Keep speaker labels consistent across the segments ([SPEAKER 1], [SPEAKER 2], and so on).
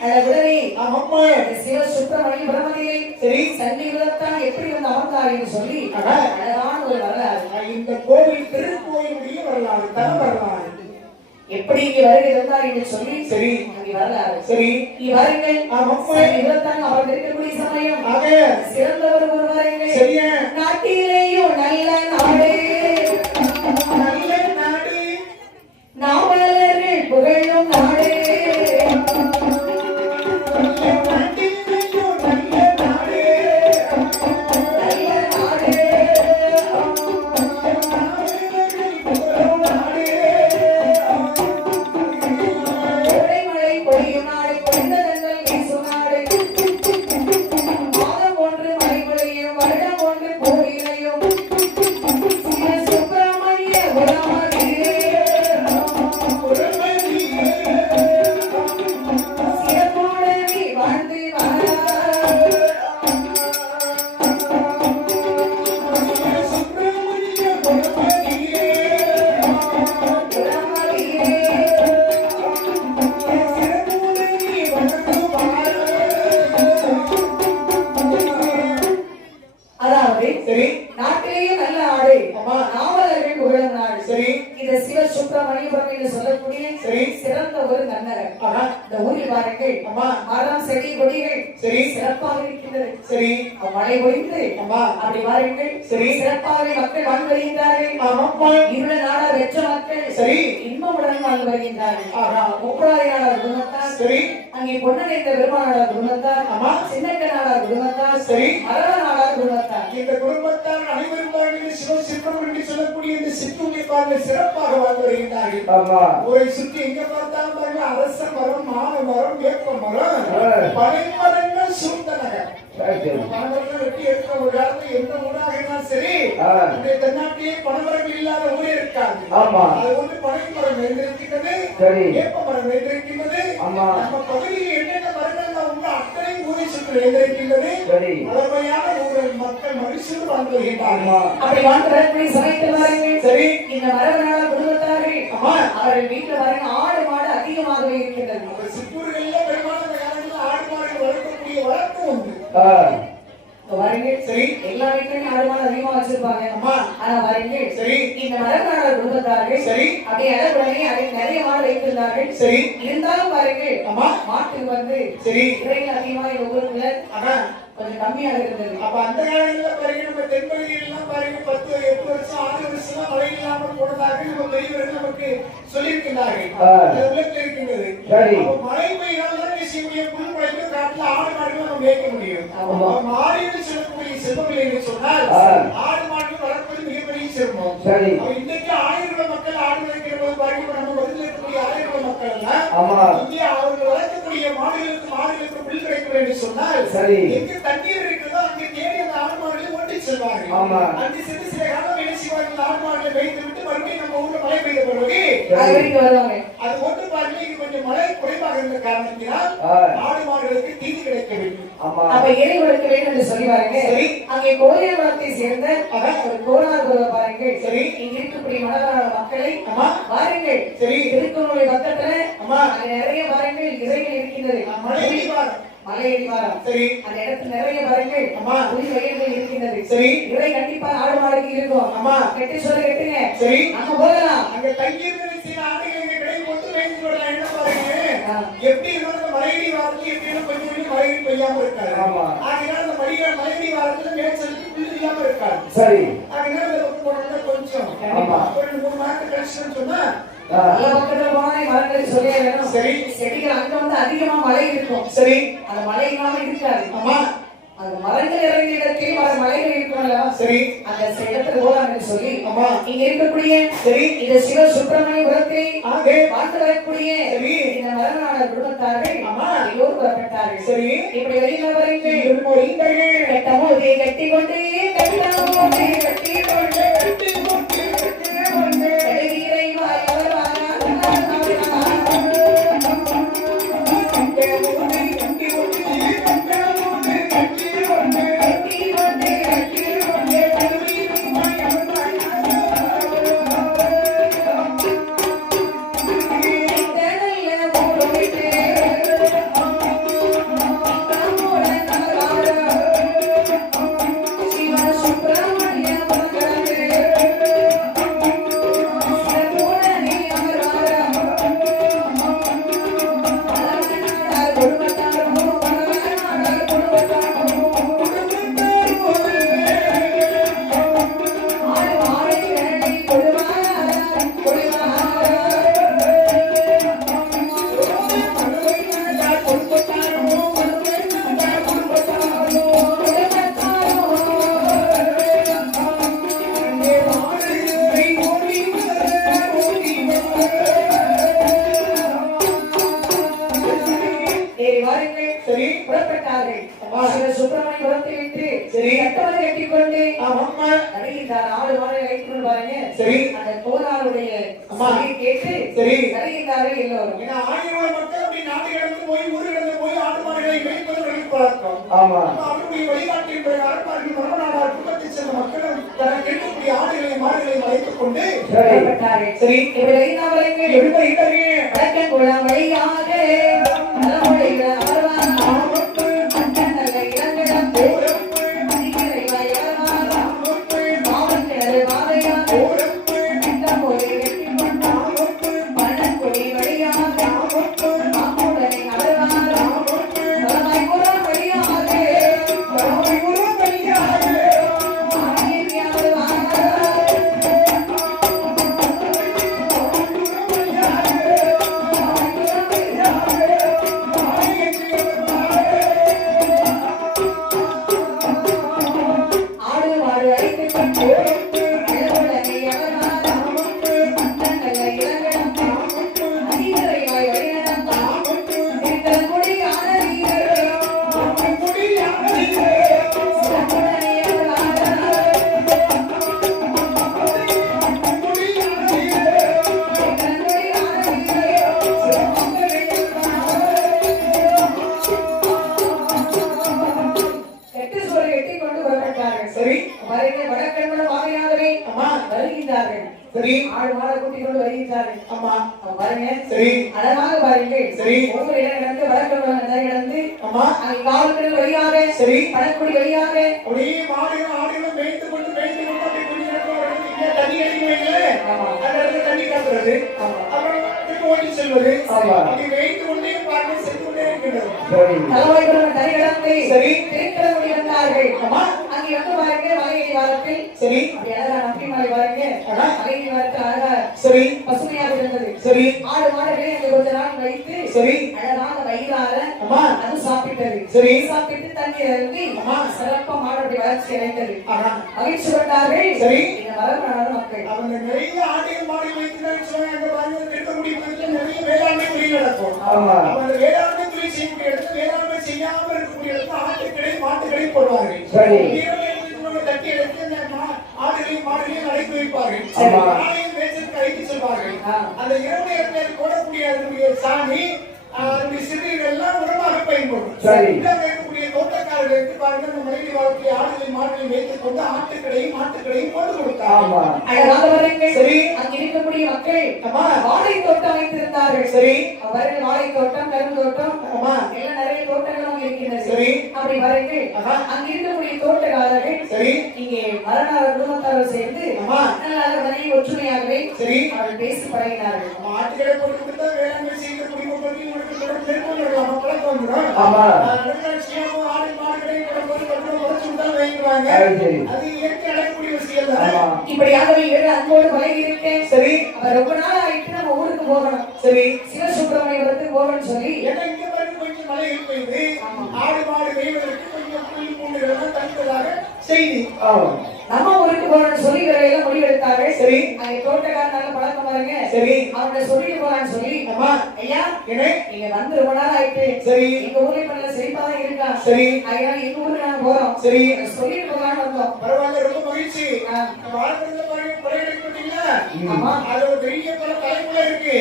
[SPEAKER 1] உடனே அந்த சிவ சுப்பிரமணிய பிரமதியை
[SPEAKER 2] சரி.
[SPEAKER 1] சன்னிகுலத்தான் எப்படி வந்து அமர்ந்தார் என்று சொல்லி. அழகான ஒரு வரலாறு.
[SPEAKER 2] இந்த கோவில் திருக்கோயிலுடைய வரலாறு தல வரலாறு.
[SPEAKER 1] எப்படி இங்கே வருகை இருந்தார் என்று சொல்லி
[SPEAKER 2] சரி.
[SPEAKER 1] அங்கே வரலாறு.
[SPEAKER 2] சரி.
[SPEAKER 1] இங்கே வாருங்கள்
[SPEAKER 2] ஆமாம்மா
[SPEAKER 1] சன்னிகுலத்தான் அவர் இருக்கக்கூடிய சமயம். சிறந்தவர் ஒரு வாருங்கள்
[SPEAKER 2] சரியா
[SPEAKER 1] நாட்டிலேயும் நல்ல நாடு
[SPEAKER 2] அம்மா
[SPEAKER 1] மரம் செடி கொடிகள்
[SPEAKER 2] சரி.
[SPEAKER 1] சிறப்பாக இருக்கின்றது
[SPEAKER 2] சரி
[SPEAKER 1] மழை பொழிந்து
[SPEAKER 2] அம்மா
[SPEAKER 1] அப்படி பாருங்கள்
[SPEAKER 2] சரி.
[SPEAKER 1] சிறப்பாக மக்கள் வாழ்ந்து வருகின்றார்கள்.
[SPEAKER 2] ஆமாப்பா
[SPEAKER 1] இருள நாடா வெற்ற மக்கள்.
[SPEAKER 2] சரி.
[SPEAKER 1] இன்பமுடன் வாழ்ந்து வருகின்றார்கள். நாடார் குடும்பத்தார்
[SPEAKER 2] சரி.
[SPEAKER 1] அங்கே பொன்னடைந்த பெருமானார் குடும்பத்தார்
[SPEAKER 2] ஆமா.
[SPEAKER 1] சின்னக்க நாடார் குடும்பத்தார்
[SPEAKER 2] சரி.
[SPEAKER 1] மரவ நாடார் குடும்பத்தார்
[SPEAKER 2] இந்த குடும்பத்தார் அனைவரும் பாருங்கள் சிவ சிற்பம் என்று சொல்லக்கூடிய இந்த சிற்றுண்டி பாருங்கள். சிறப்பாக வாழ்ந்து வருகின்றார்கள்.
[SPEAKER 3] ஆமா.
[SPEAKER 2] ஊரை சுற்றி எங்க பார்த்தாலும் பாருங்க அரச மரம் மான மரம் வேப்ப மரம். பனை மரங்கள் சூழ்ந்த நகர் பனைமரங்கள் வெட்டி எடுக்கிற ஒரு காலத்துல எந்த ஊராக இருந்தாலும் சரி. இந்த தென்னாட்டிலே பனைமரம் இல்லாத ஊரே இருக்காது
[SPEAKER 3] ஆமா.
[SPEAKER 2] அது வந்து பனை மரம் எழுந்திருக்கின்றது
[SPEAKER 3] சரி.
[SPEAKER 2] வேப்ப மரம்
[SPEAKER 3] ஆமா.
[SPEAKER 2] நம்ம பகுதியில் என்னென்ன மரங்கள் உண்டு அத்தனை ஊரை சுற்றி
[SPEAKER 3] சரி
[SPEAKER 2] ஊரில் மக்கள் மகிழ்ச்சியோடு வாழ்ந்து வருகின்றார்கள்
[SPEAKER 3] ஆமா
[SPEAKER 1] அப்படி வாழ்ந்து வரக்கூடிய சமயத்தில் பாருங்கள்
[SPEAKER 2] சரி
[SPEAKER 1] இந்த மரவ நாடார் குடும்பத்தார்கள்
[SPEAKER 2] ஆமா.
[SPEAKER 1] அவர்கள் வீட்டுல பாருங்க ஆடு மாடு அதிகமாகவே இருக்கின்றது
[SPEAKER 2] ஒரு சிற்றூர்களில் பெரும்பாலான காலங்களில் ஆடு மாடு வளர்க்கக்கூடிய
[SPEAKER 1] பாருங்கள்
[SPEAKER 2] சரி.
[SPEAKER 1] எல்லா வீட்லயும் ஆடு மாடு அதிகமா வச்சிருப்பாங்க.
[SPEAKER 2] ஆமா.
[SPEAKER 1] ஆனா பாருங்கள்
[SPEAKER 2] சரி.
[SPEAKER 1] இந்த மரவ நாடார் குடும்பத்தார்கள்
[SPEAKER 2] சரி.
[SPEAKER 1] அளவுடனே அதில் நிறைய மாடு வைத்திருந்தார்கள்.
[SPEAKER 2] சரி.
[SPEAKER 1] இருந்தாலும் பாருங்கள்
[SPEAKER 2] ஆமா.
[SPEAKER 1] மாட்டுக்கு வந்து
[SPEAKER 2] சரி.
[SPEAKER 1] இந்த ஊருக்குள்ள
[SPEAKER 2] அதான்.
[SPEAKER 1] கொஞ்சம் கம்மியாக இருந்தது
[SPEAKER 2] அப்ப அந்த காலங்களில் பாருங்க நம்ம தென்பகுதியில் எல்லாம் பாருங்க பத்து எட்டு வருஷம் ஆறு வருஷம் மழை போனதாக நம்ம பெரியவர்கள் நமக்கு சொல்லியிருக்கிறார்கள் இருக்கின்றது. மழை தான் செய்ய முடியும் புல் முளைக்கும் காட்டுல ஆடு மாடுகள் மேய்க்க முடியும். மாடுகள் செல்லக்கூடிய செல்வங்கள் என்று சொன்னால். ஆடு மாடுகள் வளர்ப்பது மிகப்பெரிய செல்வம்.
[SPEAKER 3] சரி.
[SPEAKER 2] அப்ப இன்னைக்கு ஆயிரம் மக்கள் ஆடு வளர்க்கிற போது நம்ம பதில் இருக்கக்கூடிய ஆயிரம் மக்கள் எல்லாம்
[SPEAKER 3] ஆமா.
[SPEAKER 2] இங்கே அவர்கள் வளர்க்கக்கூடிய மாடுகளுக்கு மாடுகளுக்கு புல் கிடைக்கும் என்று சொன்னால்
[SPEAKER 3] சரி.
[SPEAKER 2] எங்கு தண்ணீர் இருக்கிறதோ அங்கே தேடி அந்த ஆடு மாடுகளை ஓட்டி செல்வார்கள்.
[SPEAKER 3] ஆமா.
[SPEAKER 2] அங்கு சென்று சில காலம் என்ன செய்வார்கள். இந்த ஆடு மாடுகளை வைத்து விட்டு மறுபடியும் நம்ம ஊர்ல மழை பெய்த பிறகு
[SPEAKER 1] அது
[SPEAKER 2] மழை குறைவாக இருந்த காரணத்தினால். ஆடு மாடுகளுக்கு தீனி கிடைக்க வேண்டும்
[SPEAKER 3] ஆமா
[SPEAKER 1] அப்ப இறை கொடுக்க வேண்டும் என்று சொல்லி பாருங்க
[SPEAKER 2] சரி.
[SPEAKER 1] அங்கே கோயிலகுளத்தை சேர்ந்த
[SPEAKER 2] ஆஹா.
[SPEAKER 1] ஒரு கோனார்புர பாருங்கள்
[SPEAKER 2] சரி.
[SPEAKER 1] இங்க இருக்கக்கூடிய மலரான மக்களை. பாருங்கள்
[SPEAKER 2] சரி.
[SPEAKER 1] திருக்குறளை பக்கத்துல. அங்க நிறைய பாருங்கள் இறைகள் இருக்கின்றது மலை அடிவாரம்
[SPEAKER 2] சரி
[SPEAKER 1] அந்த இடத்துல நிறைய பாருங்கள்
[SPEAKER 2] ஆமா.
[SPEAKER 1] புலி வகைகள் இருக்கின்றது
[SPEAKER 2] சரி.
[SPEAKER 1] இறை கண்டிப்பா ஆடு மாடுக்கு இருக்கும்
[SPEAKER 2] ஆமா.
[SPEAKER 1] கட்டி சொல்ல கட்டுங்க
[SPEAKER 2] சரி.
[SPEAKER 1] நம்ம போகலாம்
[SPEAKER 2] அங்க தங்கியிருந்த சில ஆடுகள் எப்படி இருந்தாலும் மழைநீர் வாரத்துல எப்படியும் கொஞ்சம் கொஞ்சம் மழைநீர் பெய்யாம இருக்காது
[SPEAKER 3] ஆமா.
[SPEAKER 2] ஆகையால அந்த மழை மழைநீர் வாரத்துல மேய்ச்சலுக்கு புல் இல்லாம இருக்காது
[SPEAKER 3] சரி.
[SPEAKER 2] ஆகையால இந்த பக்கம் போனோம்னா கொஞ்சம்
[SPEAKER 3] ஆமா.
[SPEAKER 2] ஒரு மூணு மாதம் கழிச்சுன்னு சொன்னா
[SPEAKER 1] நல்ல பக்கத்துல போனா மரங்கள் சொல்லியே வேணும்.
[SPEAKER 2] சரி.
[SPEAKER 1] செடிகள் அங்க வந்து அதிகமா மழை இருக்கும்.
[SPEAKER 2] சரி.
[SPEAKER 1] அந்த மழை இல்லாம இருக்காது.
[SPEAKER 2] ஆமா.
[SPEAKER 1] அந்த மரங்கள் இறங்கிய இடத்தில் வர மலைகள் இருக்கும்ல.
[SPEAKER 2] சரி.
[SPEAKER 1] அந்த இடத்துக்கு போலாம்னு சொல்லி
[SPEAKER 2] ஆமா.
[SPEAKER 1] இங்க இருக்கக்கூடிய
[SPEAKER 2] சரி.
[SPEAKER 1] இந்த சிவ சுப்பிரமணியபுரத்தை
[SPEAKER 2] ஆகே
[SPEAKER 1] வாழ்ந்து வரக்கூடிய
[SPEAKER 2] சரி.
[SPEAKER 1] இந்த மரணான குடும்பத்தார்கள்
[SPEAKER 2] ஆமா.
[SPEAKER 1] எல்லோரும் புறப்பட்டார்கள்.
[SPEAKER 2] சரி.
[SPEAKER 1] இப்படி வெளியில வரீங்க
[SPEAKER 2] திருமொழிந்தர்கள்
[SPEAKER 1] கட்டமோதே கட்டி கொண்டு கட்டமோதே கட்டி கொண்டு
[SPEAKER 2] கட்டி
[SPEAKER 1] புறப்பட்டார்கள்
[SPEAKER 2] சரி
[SPEAKER 1] இப்படி வருகின்றார்கள்
[SPEAKER 2] எப்படி வருகிறார்கள்?
[SPEAKER 1] அங்கே காவல்கள் வழியாக
[SPEAKER 2] சரி.
[SPEAKER 1] பணக்குடி வழியாக
[SPEAKER 2] அப்படியே மாடுகளும் ஆடுகளும் மேய்த்து கொண்டு மேய்த்து கொண்டு அப்படி இங்கே தண்ணி அடிக்க வைங்களே.
[SPEAKER 1] ஆமா.
[SPEAKER 2] அந்த இடத்துல தண்ணி
[SPEAKER 1] ஆமா.
[SPEAKER 2] அப்புறம் திரும்ப ஓட்டி செல்வது.
[SPEAKER 3] ஆமா.
[SPEAKER 2] அப்படி மேய்த்து கொண்டே பார்க்க சென்று கொண்டே இருக்கின்றது
[SPEAKER 3] சரி.
[SPEAKER 1] வந்தார்கள்
[SPEAKER 2] அம்மா
[SPEAKER 1] அங்கே வந்து பாருங்க மலையை வாரத்தில்
[SPEAKER 2] சரி.
[SPEAKER 1] அப்படி அழகா நம்பி மலை பாருங்க
[SPEAKER 2] ஆஹா.
[SPEAKER 1] மலையை வாரத்தில் அழகா
[SPEAKER 2] சரி.
[SPEAKER 1] பசுமையாக இருந்தது.
[SPEAKER 2] சரி.
[SPEAKER 1] ஆடு மாடுகளை அங்கே கொஞ்ச நாள் வைத்து
[SPEAKER 2] சரி
[SPEAKER 1] அழகாக வயிறார
[SPEAKER 2] அம்மா
[SPEAKER 1] அது சாப்பிட்டது
[SPEAKER 2] சரி.
[SPEAKER 1] சாப்பிட்டு தண்ணீர் அருந்தி
[SPEAKER 2] ஆமா.
[SPEAKER 1] சிறப்பா மாடுடைய வளர்ச்சி அடைந்தது.
[SPEAKER 2] ஆஹா.
[SPEAKER 1] மகிழ்ச்சி கொண்டார்கள்
[SPEAKER 2] சரி.
[SPEAKER 1] இந்த மரபணான மக்கள்.
[SPEAKER 2] அவங்க நிறைய மாடுகள் வைத்துதான் சொன்னாங்க. அங்க பாருங்க இருக்கக்கூடிய பகுதியில் நிறைய வேளாண்மை தொழில் நடக்கும். அந்த வேளாண்மை தொழில் செய்யக்கூடிய இடத்துல வேளாண்மை செய்யாம இருக்கக்கூடிய இடத்துல ஆட்டுக்கடை மாட்டுக்கடை போடுவார்கள். தட்டி எடுத்து அந்த ஆடுகளையும் மாடுகளையும் வைப்பார்கள். அழைத்து செல்வார்கள். அந்த இரவு நேரத்தில் போடக்கூடிய சிறுநீர் எல்லாம் உரமாக பயன்படும்
[SPEAKER 3] சரி.
[SPEAKER 2] இங்க இருக்கக்கூடிய தோட்டக்காரர்களுக்கு பாருங்க வாழ்க்கை ஆடுகளை மாடுகளை வைத்துக் கொண்டு ஆட்டுக்கடையும் மாட்டுக்கடையும் போட்டு
[SPEAKER 1] வருங்கள்
[SPEAKER 2] சரி.
[SPEAKER 1] அங்க இருக்கக்கூடிய மக்கள்
[SPEAKER 2] அம்மா
[SPEAKER 1] வாழை தோட்டம் வைத்திருந்தார்கள்.
[SPEAKER 2] சரி.
[SPEAKER 1] அவர்கள் வாழை தோட்டம் கரும்பு தோட்டம் எல்லாம் நிறைய தோட்டங்கள் அங்க இருக்கின்றது.
[SPEAKER 2] சரி.
[SPEAKER 1] அப்படி வருங்கள்
[SPEAKER 2] ஆஹா.
[SPEAKER 1] அங்க இருக்கக்கூடிய தோட்டக்காரர்கள்
[SPEAKER 2] சரி.
[SPEAKER 1] இங்கே மரணார குடும்பத்தார்கள் சேர்ந்து
[SPEAKER 2] அம்மா
[SPEAKER 1] நல்ல மனைவி ஒற்றுமையாகவே
[SPEAKER 2] சரி.
[SPEAKER 1] அவர்கள் பேசி பழகினார்கள்.
[SPEAKER 2] ஆட்டுக்கடை போட்டு கொடுத்தா வேளாண்மை செய்கிற குடிமக்களுக்கு உங்களுக்கு தொடர்ந்து நம்ம பழக்கம் வந்துடும். ஆடு மாடுகளை போடும்போது கொஞ்சம் வாங்கிக்குவாங்க
[SPEAKER 3] அது
[SPEAKER 2] இயற்கை நடக்கக்கூடிய விஷயம் தான்
[SPEAKER 3] ஆமா.
[SPEAKER 1] இப்படியாகவே ஏழு அன்போடு பழகி இருக்கேன்
[SPEAKER 2] சரி
[SPEAKER 1] ரொம்ப நாள் ஆயிட்டு நம்ம ஊருக்கு போகணும்.
[SPEAKER 2] சரி.
[SPEAKER 1] சிவசுப்பிரமணியபுரத்துக்கு போகணும்னு சொல்லி.
[SPEAKER 2] ஏன்னா இங்க பாருங்க கொஞ்சம் மழை பெய்யுது ஆடு மாடு மேய்வதற்கு கொஞ்சம் புல் பூண்டுகள் தடுத்ததாக செய்தி.
[SPEAKER 3] ஆமா.
[SPEAKER 1] நம்ம ஊருக்கு போகணும்னு சொல்லி இவரையெல்லாம் முடிவெடுத்தார்கள்
[SPEAKER 2] சரி.
[SPEAKER 1] அங்கே பாருங்க
[SPEAKER 2] சரி.
[SPEAKER 1] அவனை சொல்லிட்டு போறான்னு சொல்லி
[SPEAKER 2] அம்மா
[SPEAKER 1] ஐயா
[SPEAKER 2] என்ன?
[SPEAKER 1] நீங்க வந்து ரொம்ப நாள் ஆயிட்டு
[SPEAKER 2] சரி.
[SPEAKER 1] எங்க ஊர்ல இப்ப நல்ல செழிப்பா தான் இருக்கா?
[SPEAKER 2] சரி.
[SPEAKER 1] அதனால எங்க ஊருக்கு நாங்க போறோம்.
[SPEAKER 2] சரி.
[SPEAKER 1] சொல்லிட்டு போகலான்னு வந்தோம்.
[SPEAKER 2] பரவாயில்ல ரொம்ப மகிழ்ச்சி.
[SPEAKER 1] ஆ.
[SPEAKER 2] வாழ்க்கையில பார்த்தீங்களா
[SPEAKER 1] ஆமா.
[SPEAKER 2] அது ஒரு பெரிய பல தலைப்புல இருக்கு.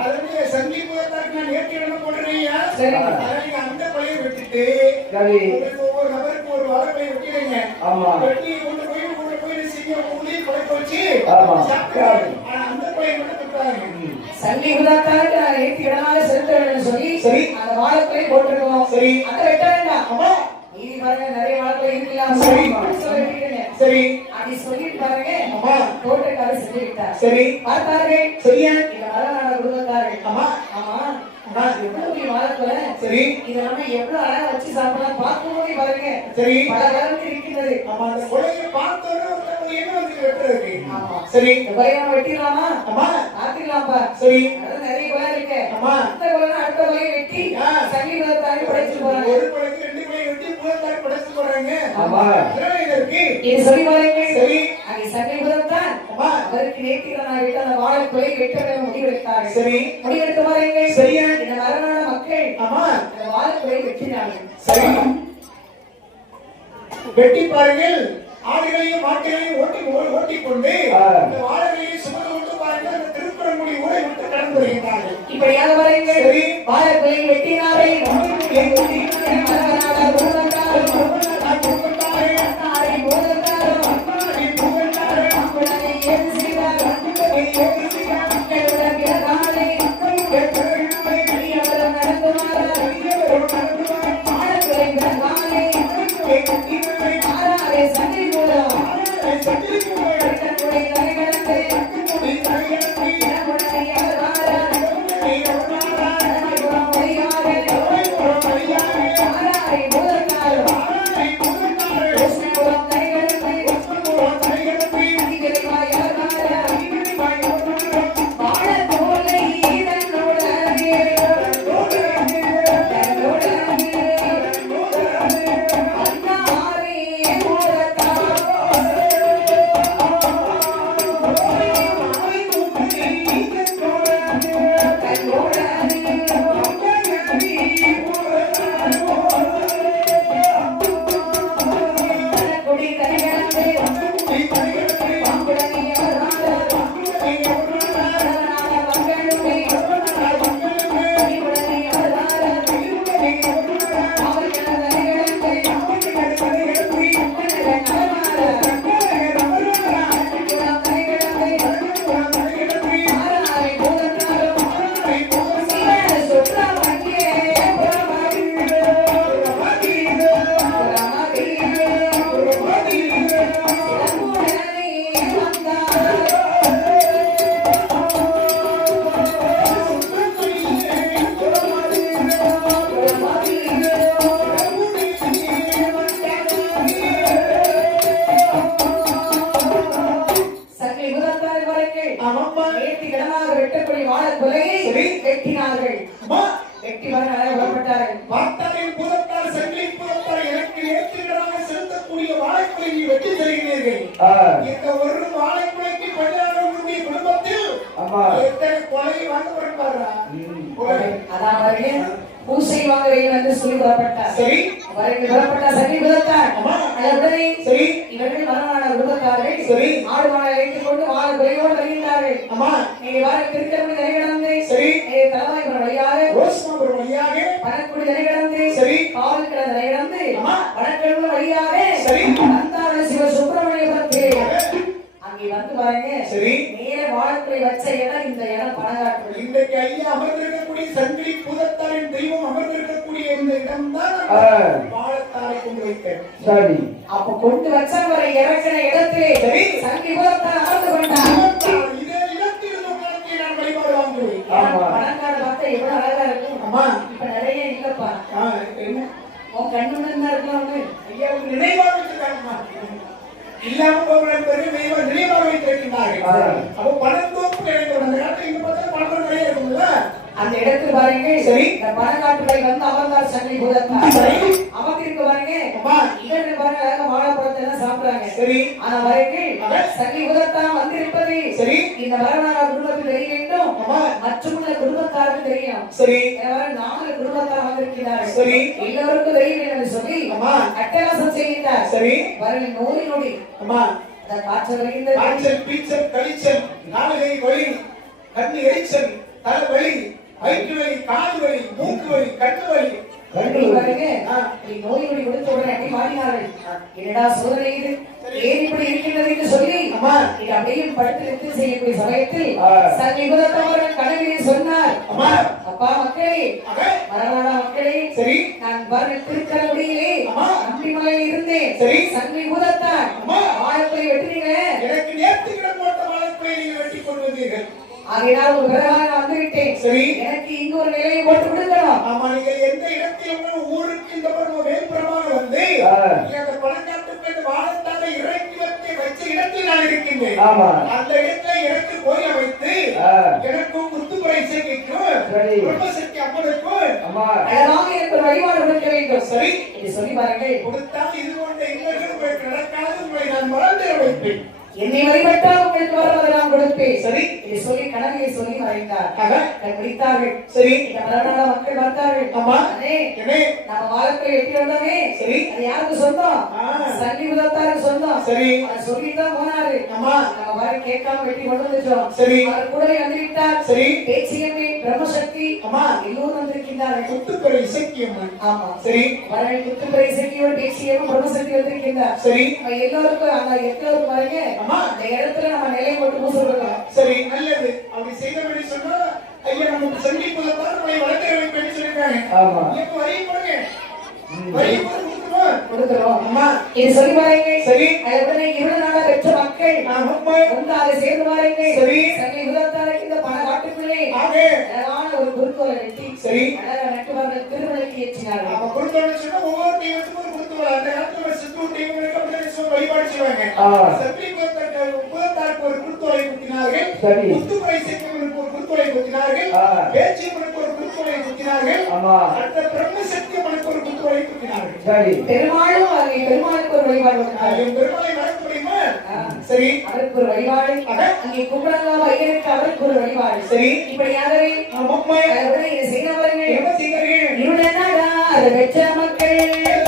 [SPEAKER 2] அது வந்து சங்கீபத்தாருக்கு நான் நேர்த்தி என்ன போடுறீங்க
[SPEAKER 1] சரி.
[SPEAKER 2] அந்த பழைய விட்டுட்டு ஒவ்வொரு நபருக்கு ஒரு வாழைப்பழம் வெட்டிடுங்க.
[SPEAKER 3] ஆமா.
[SPEAKER 2] வெட்டி கொண்டு போய்
[SPEAKER 1] நான் ஏத்தி இடனால செலுத்த வேண்டும் சொல்லி
[SPEAKER 2] சரி.
[SPEAKER 1] அந்த வாழைப்பழம் போட்டிருக்கோம்
[SPEAKER 2] சரி.
[SPEAKER 1] அந்த வெட்ட வேண்டாம்.
[SPEAKER 2] அம்மா
[SPEAKER 1] நீதி பாருங்க நிறைய வாழைப்பழம் இருக்கலாம்
[SPEAKER 2] சரி. சரி.
[SPEAKER 1] அப்படி சொல்லிட்டு பாருங்க
[SPEAKER 2] அம்மா
[SPEAKER 1] தோட்டக்காரர் செஞ்சு விட்டார்.
[SPEAKER 2] சரி.
[SPEAKER 1] பார்த்தார்கள்
[SPEAKER 2] சரியா?
[SPEAKER 1] இந்த மரநாட குடும்பத்தார்கள்
[SPEAKER 2] அம்மா
[SPEAKER 1] ஆமா.
[SPEAKER 2] அம்மா
[SPEAKER 1] எவ்வளவு பெரிய வாழைப்பழம்
[SPEAKER 2] சரி.
[SPEAKER 1] இதை நம்ம எவ்வளவு அழகா வச்சு சாப்பிடலாம். பார்க்கும் போதே பாருங்க.
[SPEAKER 2] சரி.
[SPEAKER 1] பல வளர்ந்து இருக்கின்றது.
[SPEAKER 2] ஆமா. அந்த கொலையை பார்த்தோன்னே சரி.
[SPEAKER 1] வெட்டிடலாமா? மாத்திடலாம்ப்பா.
[SPEAKER 2] சரி.
[SPEAKER 1] நிறைய கொலை இருக்கு. கொலை அடுத்த கொலையை வெட்டி
[SPEAKER 2] ஆ.
[SPEAKER 1] சங்கீதத்தாரி படைச்சு போறாங்க
[SPEAKER 2] ஒரு கொலைக்கு ரெண்டு கொலை வெட்டி பூரத்தாரி படைச்சு போறாங்க.
[SPEAKER 3] ஆமா.
[SPEAKER 2] இருக்கு?
[SPEAKER 1] இது சொல்லி பாருங்க.
[SPEAKER 2] சரி.
[SPEAKER 1] அங்கே சங்கீதத்தான்
[SPEAKER 2] அம்மா
[SPEAKER 1] அவருக்கு நேர்த்திகளாக விட்டு அந்த வாழை கொலை வெட்ட முடிவெடுத்தார்கள்.
[SPEAKER 2] சரி.
[SPEAKER 1] முடிவெடுத்து பாருங்க.
[SPEAKER 2] சரியா?
[SPEAKER 1] இந்த மக்கள்
[SPEAKER 2] ஆமா.
[SPEAKER 1] அந்த வாழக்குலை வெட்டினார்கள்.
[SPEAKER 2] சரி. வெட்டி பாருங்கள். ஆடுகளையும் மாட்டுகளையும் ஓட்டி ஓட்டிக் கொண்டு இந்த வாழைகளையும் சுமந்து கொண்டு பாருங்கள். அந்த திருப்பரங்குடி ஊரை விட்டு கடந்து வருகின்றார்கள்.
[SPEAKER 1] இப்படியாக பாருங்கள்
[SPEAKER 2] சரி.
[SPEAKER 1] வாழக்குலை வெட்டினார்கள்
[SPEAKER 2] எத்தனை கொலை. கொலை.
[SPEAKER 1] அதான் பாருங்க பூசை வாங்க வேண்டும் என்று சொல்லி புறப்பட்டார்.
[SPEAKER 2] சரி.
[SPEAKER 1] அவருக்கு புறப்பட்ட புறத்தார்
[SPEAKER 2] ஆமா.
[SPEAKER 1] உடனே
[SPEAKER 2] சரி.
[SPEAKER 1] இவர்கள் மரணமான
[SPEAKER 2] சரி.
[SPEAKER 1] ஆடு மாடை வைத்துக் கொண்டு வாழ குறையோடு வருகின்றார்கள்.
[SPEAKER 2] அம்மா
[SPEAKER 1] நீங்க வார திருக்கரமுடி நிலைகிடந்து
[SPEAKER 2] வாழத்தாரை கொண்டு வைத்தேன்
[SPEAKER 3] சரி.
[SPEAKER 1] அப்ப கொண்டு வச்சவரை இறக்கிற இடத்திலே
[SPEAKER 2] சரி.
[SPEAKER 1] சங்கி புறத்தார் அமர்ந்து கொண்டார்.
[SPEAKER 2] இதே இடத்தில் நான் வழிபாடு வாங்குவேன்.
[SPEAKER 3] ஆமா.
[SPEAKER 1] பார்த்தா எவ்வளவு அழகா இருக்கும்.
[SPEAKER 2] அம்மா
[SPEAKER 1] இப்ப நிறைய இல்லப்பா.
[SPEAKER 2] என்ன?
[SPEAKER 1] உன் கண்ணு தான் இருக்கலாம்
[SPEAKER 2] ஐயா நினைவாக வச்சிருக்காங்கம்மா இல்லாம போகிற பெரிய நினைவாக. அப்போ பணத்தோப்பு கிடைக்கும். அந்த காலத்துல இங்க பார்த்தா பணம் நிறைய இருக்கும்ல.
[SPEAKER 1] அந்த இடத்துல பாருங்க.
[SPEAKER 2] சரி.
[SPEAKER 1] இந்த பணங்காட்டுகளை வந்து அமர்ந்தார் சங்கி புறத்தார்
[SPEAKER 2] சரி.
[SPEAKER 1] அமர்ந்திருக்கு பாருங்க. இவர்கள் பாருங்க வாழைப்பழத்தை எல்லாம் சாப்பிடுறாங்க.
[SPEAKER 2] சரி.
[SPEAKER 1] ஆனா வரைக்கும்
[SPEAKER 2] ஆ.
[SPEAKER 1] சங்கி புறத்தான் வந்திருப்பது.
[SPEAKER 2] சரி.
[SPEAKER 1] இந்த வரலாறு குடும்பத்துக்கு தெரிய வேண்டும்.
[SPEAKER 2] அம்மா.
[SPEAKER 1] மற்றுமுள்ள குடும்பத்தாருக்கு தெரியும்.
[SPEAKER 2] சரி.
[SPEAKER 1] நாலு குடும்பத்தார் வந்திருக்கிறார்கள்.
[SPEAKER 2] சரி.
[SPEAKER 1] எல்லோருக்கும் தெரியும் என்று சொல்லி அட்டகாசம் செய்கின்றார்
[SPEAKER 2] சரி.
[SPEAKER 1] வரல் நோய் நொடி. காய்ச்சல்
[SPEAKER 2] பீச்சல் கழிச்சல் நாலகை வலி கண்ணு எரிச்சல் தலைவலி வயிற்று வலி கால் வலி மூக்கு வலி. கண்ணு வலி
[SPEAKER 1] நோய் நொடி கொடுத்த உடனே அப்படி மாறினார்கள். என்னடா சோதனை இது? ஏன் இப்படி இருக்கின்றது என்று சொல்லி. இது அப்படியே படுத்து நிறுத்தி செய்யக்கூடிய சமயத்தில் கனவிலே சொன்னார். அப்பா மக்களே வரலாடா மக்களே
[SPEAKER 2] சரி.
[SPEAKER 1] நான் வர திருக்கரங்குடியிலே
[SPEAKER 2] அம்மா.
[SPEAKER 1] அம்பிமலையில் இருந்தேன்.
[SPEAKER 2] சரி.
[SPEAKER 1] சங்கி பூதத்தான்
[SPEAKER 2] அம்மா.
[SPEAKER 1] வாழைப்பை வெட்டுறீங்க
[SPEAKER 2] எனக்கு நேர்த்தி கிடம் போட்ட வாழைப்பை நீங்கள் வெட்டி கொண்டு வந்தீர்கள்
[SPEAKER 1] ஆகையினால் ஒரு பிறகாக நான் வந்து விட்டேன்
[SPEAKER 2] சரி.
[SPEAKER 1] எனக்கு இங்கு ஒரு நிலையை போட்டு கொடுக்கணும்.
[SPEAKER 2] ஆமா நீங்கள் எந்த இடத்தில் ஊருக்கு இந்த வேறுபுறமாக வந்து. நீங்க அந்த இறக்கி வைத்து வச்ச இடத்தில் நான் இருக்கின்றேன்.
[SPEAKER 3] ஆமா.
[SPEAKER 2] அந்த இடத்துல எனக்கு அமைத்து
[SPEAKER 3] ஆ.
[SPEAKER 2] எனக்கும் குத்துமுறை இசைக்கும். பிரம்மசக்தி அம்மனுக்கும்
[SPEAKER 3] அம்மா
[SPEAKER 1] அழகாக எனக்கு வழிபாடு கொடுக்க வேண்டும்.
[SPEAKER 2] சரி.
[SPEAKER 1] சொல்லி பாருங்கள்.
[SPEAKER 2] கொடுத்தால் இது போன்ற இன்னொரு நடக்காது. உங்களை நான் வைப்பேன்.
[SPEAKER 1] என்னை வழிபட்டால் உங்களுக்கு வருவதை நான் கொடுப்பேன்.
[SPEAKER 2] சரி.
[SPEAKER 1] இதை சொல்லி கனவியை சொல்லி மறைந்தார்.
[SPEAKER 2] ஆக
[SPEAKER 1] முடித்தார்கள்
[SPEAKER 2] சரி.
[SPEAKER 1] இந்த மலர்நாள மக்கள் பார்த்தார்கள்
[SPEAKER 2] ஆமா.
[SPEAKER 1] அண்ணே, நம்ம வாழப்பை வெட்டி வந்தோமே.
[SPEAKER 2] சரி.
[SPEAKER 1] அது யாருக்கு சொந்தம். சன்னி விதத்தாருக்கு சொந்தம்.
[SPEAKER 2] சரி.
[SPEAKER 1] அதை சொல்லித்தான் போனாரு.
[SPEAKER 2] ஆமா.
[SPEAKER 1] நம்ம வர கேட்காம வெட்டி கொண்டு வந்துட்டோம்.
[SPEAKER 2] சரி.
[SPEAKER 1] அவர் கூடவே வந்துவிட்டார்
[SPEAKER 2] சரி.
[SPEAKER 1] பேச்சியம்மை பிரம்மசக்தி
[SPEAKER 2] ஆமா.
[SPEAKER 1] எல்லோரும் வந்திருக்கின்றார்கள்.
[SPEAKER 2] குத்துக்குறை இசக்கியம்மன்
[SPEAKER 1] ஆமா.
[SPEAKER 2] சரி.
[SPEAKER 1] வரவேல் குத்துப்பிரை இசைக்கியோடு பேச்சியம்மும் பிரம்மசக்தி வந்திருக்கின்றார்.
[SPEAKER 2] சரி.
[SPEAKER 1] நம்ம எல்லோருக்கும் அந்த எல்லோரும் பாருங்க
[SPEAKER 2] ஆமா.
[SPEAKER 1] அந்த இடத்துல நம்ம நிலையை போட்டு பூச விடலாம்
[SPEAKER 2] சரி நல்லது. அப்படி செய்தபடி சொன்னா ஐயா நமக்கு சந்திப்புல தான் நம்மளை வளர்க்க வைப்பேன்னு சொல்லிருக்காங்க
[SPEAKER 1] ஆமா.
[SPEAKER 2] இப்ப வரி போடுங்க வரி கொடுத்துருமா
[SPEAKER 1] கொடுக்கிறோம்
[SPEAKER 2] ஆமா
[SPEAKER 1] இது சொல்லி பாருங்க.
[SPEAKER 2] சரி.
[SPEAKER 1] அதுடனே இருபது நாளா பெற்ற மக்கள்.
[SPEAKER 2] ஆமா.
[SPEAKER 1] வந்து அதை சேர்ந்து பாருங்க.
[SPEAKER 2] சரி.
[SPEAKER 1] சங்கை விதத்தாருக்கு இந்த பல காட்டுக்குள்ளே
[SPEAKER 2] ஆக
[SPEAKER 1] அழகான ஒரு குருக்கோலை வெட்டி
[SPEAKER 2] சரி.
[SPEAKER 1] அழகா நட்டுவார்கள் திருமலைக்கு ஏற்றினார்கள்.
[SPEAKER 2] நம்ம கொடுத்தோம்னு சொன்னா ஒவ்வொரு தெய்வத்துக்கும் ஒரு கொடுத்து அந்த காலத்துல சித்தூர் தெய்வங்களுக்கு அப்படின்னு சொல்லி வழிபாடு செய்வாங்க.
[SPEAKER 1] ஆ. சரி.
[SPEAKER 2] முத்துப்படை சேர்க்கவனுக்கு ஒரு குருத்தோலை குத்தினார்கள். பேச்சியம்மனுக்கு ஒரு குருத்தோலை குத்தினார்கள்.
[SPEAKER 1] ஆமா.
[SPEAKER 2] அடுத்த பிரம்மசக்தி அம்மனுக்கு ஒரு குருத்தோலை குத்தினார்கள்.
[SPEAKER 1] சரி. பெருமாளும் அங்கே பெருமாளுக்கு ஒரு வழிபாடு
[SPEAKER 2] என் பெருமாளை வணங்க முடியுமா. சரி.
[SPEAKER 1] அவருக்கு ஒரு வழிபாடு. அங்கே கும்பிடலாம். ஐயனுக்கு அவருக்கு ஒரு வழிபாடு.
[SPEAKER 2] சரி.
[SPEAKER 1] இப்படியாகவே
[SPEAKER 2] அம்மா
[SPEAKER 1] அதோட இதை செய்தவர்கள்.
[SPEAKER 2] என்ன செய்கிறீர்கள்
[SPEAKER 1] அது பெற்ற மக்கள்.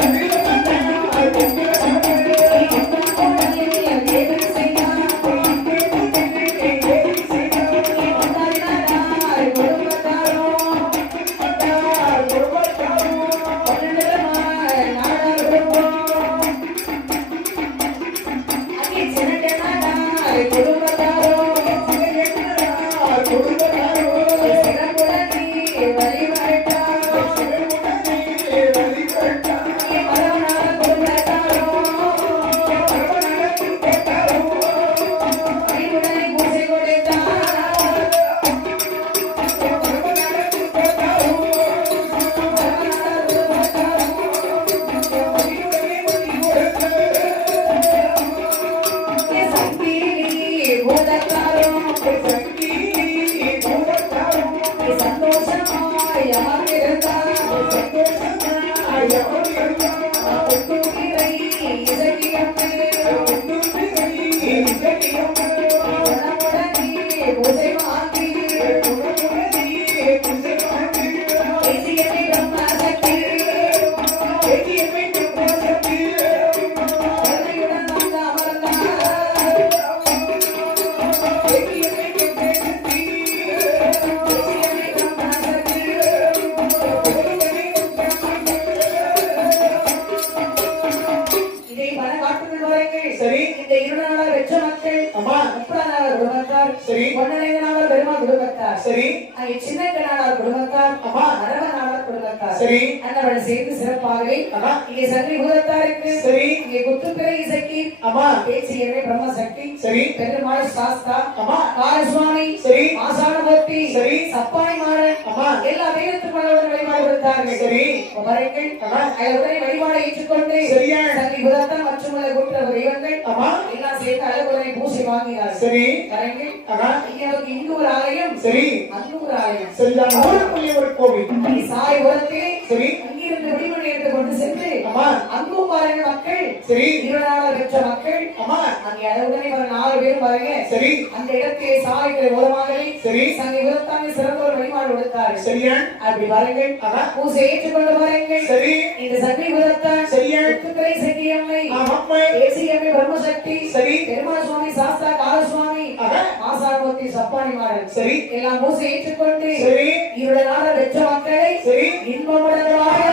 [SPEAKER 1] இதை இங்கே சங்கி பூதத்தாருக்கு
[SPEAKER 2] சரி.
[SPEAKER 1] இங்கே குத்துப்பிறை இசைக்கு
[SPEAKER 2] அம்மா
[SPEAKER 1] பேச்சியவே பிரம்மசக்தி
[SPEAKER 2] சரி.
[SPEAKER 1] பெருமாள் சாஸ்தா
[SPEAKER 2] அம்மா.
[SPEAKER 1] காரசுவாமி
[SPEAKER 2] சரி.
[SPEAKER 1] ஆசானமூர்த்தி
[SPEAKER 2] சரி.
[SPEAKER 1] சப்பாய் மாறன்
[SPEAKER 2] அம்மா.
[SPEAKER 1] எல்லா தெய்வத்துக்களோடு வழிபாடு கொடுத்தார்கள்.
[SPEAKER 2] சரி.
[SPEAKER 1] வரங்கள்
[SPEAKER 2] அம்மா.
[SPEAKER 1] உடனே வழிபாடு ஏற்றுக்கொண்டு
[SPEAKER 2] சரியா?
[SPEAKER 1] சங்கி புதத்தா மற்றும் உள்ள கூட்டுற தெய்வங்கள்
[SPEAKER 2] அம்மா.
[SPEAKER 1] எல்லாம் சேர்ந்து அழகுடனே பூசை வாங்கினார்கள்.
[SPEAKER 2] சரி.
[SPEAKER 1] வரங்கள்
[SPEAKER 2] அம்மா.
[SPEAKER 1] ஐயாவுக்கு இங்கு ஒரு ஆலயம்
[SPEAKER 2] சரி.
[SPEAKER 1] அங்கு ஒரு ஆலயம்.
[SPEAKER 2] சரிதான் ஒரு கோவில்.
[SPEAKER 1] சாய் உரத்திலே
[SPEAKER 2] சரி.
[SPEAKER 1] அங்கிருந்து விடிமணி எடுத்து கொண்டு சென்று
[SPEAKER 2] அம்மா
[SPEAKER 1] அங்கும் பாருங்க மக்கள்.
[SPEAKER 2] சரி.
[SPEAKER 1] இருநாள் பெற்ற மக்கள்.
[SPEAKER 2] அம்மா.
[SPEAKER 1] அங்கே அழகுடனே வர நாலு பேரும் பாருங்க.
[SPEAKER 2] சரி.
[SPEAKER 1] அந்த இடத்திலே சாய்களை ஓரமாகவே
[SPEAKER 2] சரி.
[SPEAKER 1] சங்கை விதத்தாங்க சிறந்த ஒரு வழிபாடு கொடுத்தார்கள்.
[SPEAKER 2] சரியா?
[SPEAKER 1] அப்படி பாருங்கள்.
[SPEAKER 2] ஆமா.
[SPEAKER 1] பூசை ஏற்றுக்கொண்டு பாருங்கள்.
[SPEAKER 2] சரி.
[SPEAKER 1] இந்த சங்கை விதத்தான்
[SPEAKER 2] சரியா?
[SPEAKER 1] முத்துக்கரை சங்கியம்மை.
[SPEAKER 2] ஆமா
[SPEAKER 1] தேசியம்மை பிரம்மசக்தி.
[SPEAKER 2] சரி.
[SPEAKER 1] பெருமாள் சுவாமி சாஸ்தா காலசுவாமி.
[SPEAKER 2] ஆமா.
[SPEAKER 1] ஆசாரமூர்த்தி சப்பானி மாறன்.
[SPEAKER 2] சரி.
[SPEAKER 1] எல்லாம் பூசை ஏற்றுக்கொண்டு
[SPEAKER 2] சரி.
[SPEAKER 1] இவருடைய நாட வெற்ற மக்களை
[SPEAKER 2] சரி.
[SPEAKER 1] இன்பமுடன் வாழ